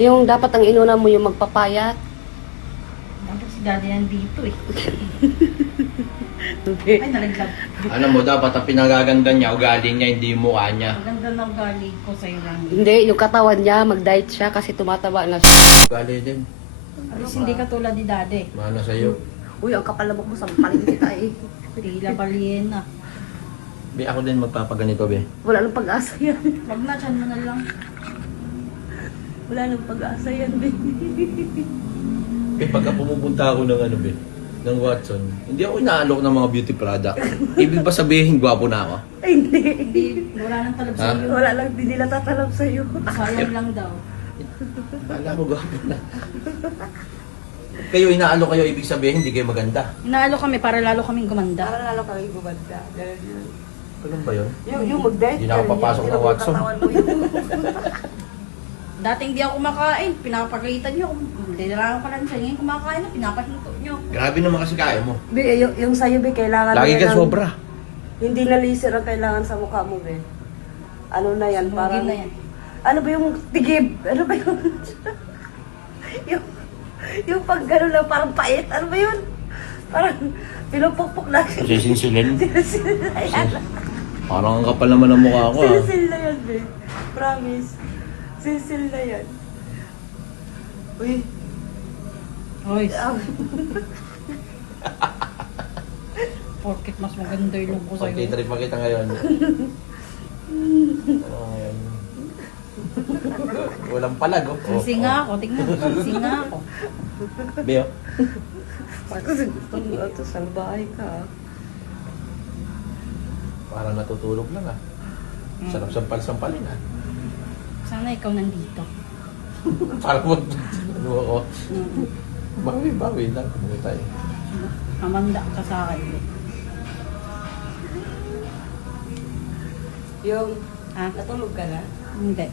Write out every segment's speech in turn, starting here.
Yung dapat ang inuna mo yung magpapayat. Dapat si daddy nandito eh. Ay, nalaglag. Alam mo, dapat ang pinagaganda niya, ugali niya, hindi yung mukha niya. Maganda ng galing ko sa'yo lang. Hindi, yung katawan niya, mag-diet siya kasi tumataba na siya. Ugali din. At least hindi ka tulad ni daddy. Mana sa'yo. Uy, ang kapal na mo, sampalin kita eh. Tila baliena. Be, ako din magpapaganito, be. Wala nang pag-asa yan. Wag na, tiyan mo na lang. Wala nang pag-asa yan, baby. Be, pagka pumupunta ako ng ano, be, ng Watson, hindi ako inaalok ng mga beauty product. Ibig ba sabihin, gwapo na ako? Ay, hindi. Hindi, wala nang talab Ha? sa'yo. Wala lang, di nila tatalab sa'yo. Sayang lang daw. Alam mo, gwapo na. Kayo, inaalok kayo, ibig sabihin, hindi kayo maganda. Inaalo kami para lalo kaming gumanda. Para lalo kami gumanda. Ganun ba yun? Yung mag-diet. Hindi na ako papasok ng Watson. Dati hindi ako kumakain, pinapagalitan niyo. Hindi na lang ako lang siya. Ngayon kumakain na, pinapahinto niyo. Grabe naman kasi kaya mo. Be, yung sa'yo, be, kailangan Lagi na ka ng- sobra. Hindi na laser ang kailangan sa mukha mo, be. Ano na yan, Sunugin parang... na yan. Ano ba yung tigib? Ano ba yun? yung pag gano'n lang, parang pait. Ano ba yun? Parang pinupukpuk na. Sisinsilin. Sinisil na yan. Parang ang kapal naman ang mukha ko, ah. Sinisil na yan, be. Promise. Sinisil na yan. Uy. Hoy, ah, porkit mas maganda yung look ko sa'yo. Okay, trip makita ngayon. Ano ngayon? Walang palag, oh. Singa ako, tingnan mo. Singa ako. Beo. kasi gusto mo ito, salbahay ka. Parang natutulog lang, ah. Sarap sampal-sampalin, ah. Sana ikaw nandito. Parang mag... Ano ako? Mm. Bawi-bawi lang. Ano tayo? Amanda ka sa akin. Yung, Ha? natulog ka na? Hindi.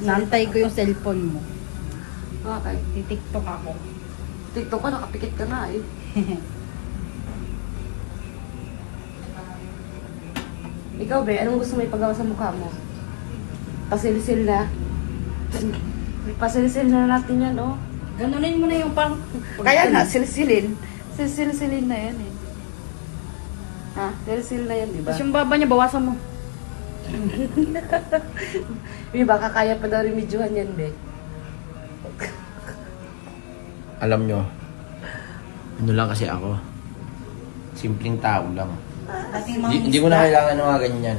Nantay ko yung cellphone mo. Okay. Titiktok ako. TikTok ka, nakapikit ka na eh. Ikaw, be, anong gusto mo ipagawa sa mukha mo? Pasilisil na. Pasilisil na natin yan, oh. Ganunin mo na yung pang... Kaya nga, silsilin. Silsilin na yan eh. Ha? Silsil na yan, di ba? Tapos yung baba niya, bawasan mo. Di ba, kakaya pa daw remedyohan yan, be. Alam nyo, ano lang kasi ako. Simpleng tao lang. Kasi yung mga Hindi ko na kailangan ng mga ganyan.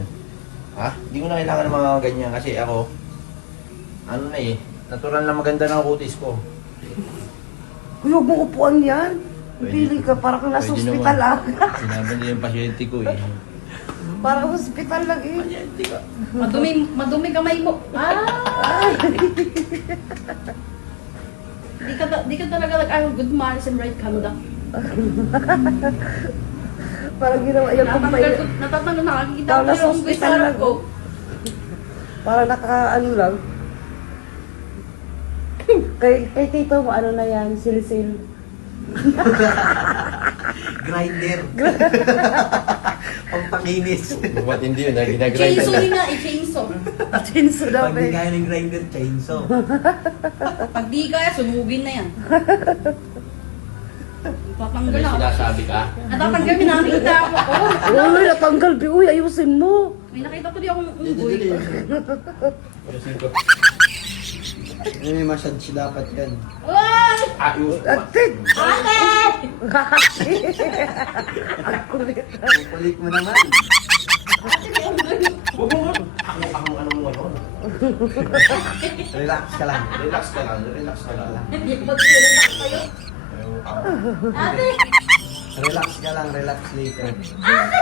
Ha? Hindi ko na kailangan ng mga ganyan kasi ako, ano na eh, natural na maganda ng kutis ko. Huwag mo upuan yan. Pwede. Pili ka, parang kang nasa Pwede hospital ah. Sinabi niya yung pasyente ko eh. Parang hospital lang eh. Pasyente ka. madumi kamay mo. Ah! Di ka talaga good manners and right conduct. Parang ginawa yung kumpay. Natatanggal na nakikita Tao ko na yung hospital sarap lang. ko. Parang naka-ano lang. Kay tito mo, ano na yan, silsil. Grinder. Pampakinis. Ba't hindi yun? Ginagrind Chainsaw na. yun na, i-chainsaw. Chinso daw, Pag di be. kaya ng grinder, chainsaw. Pag di kaya, sunugin na yan. Tatanggal Ano ako. sinasabi ka? Natatanggal, may nakikita ako. Uy, natanggal, be. Uy, ayusin mo. May nakita ko di akong unggoy. Ayusin ko. May massage dapat yan. Ay! Ayos. Atit! Ate! Ang kulit. Kulit mo naman. Huwag mo nga. Ako ano mo ano. Relax ka lang. Relax ka lang. Relax ka lang. Mag-relax kayo. Ayaw ka. Ate! Relax ka lang. Relax later. Ate!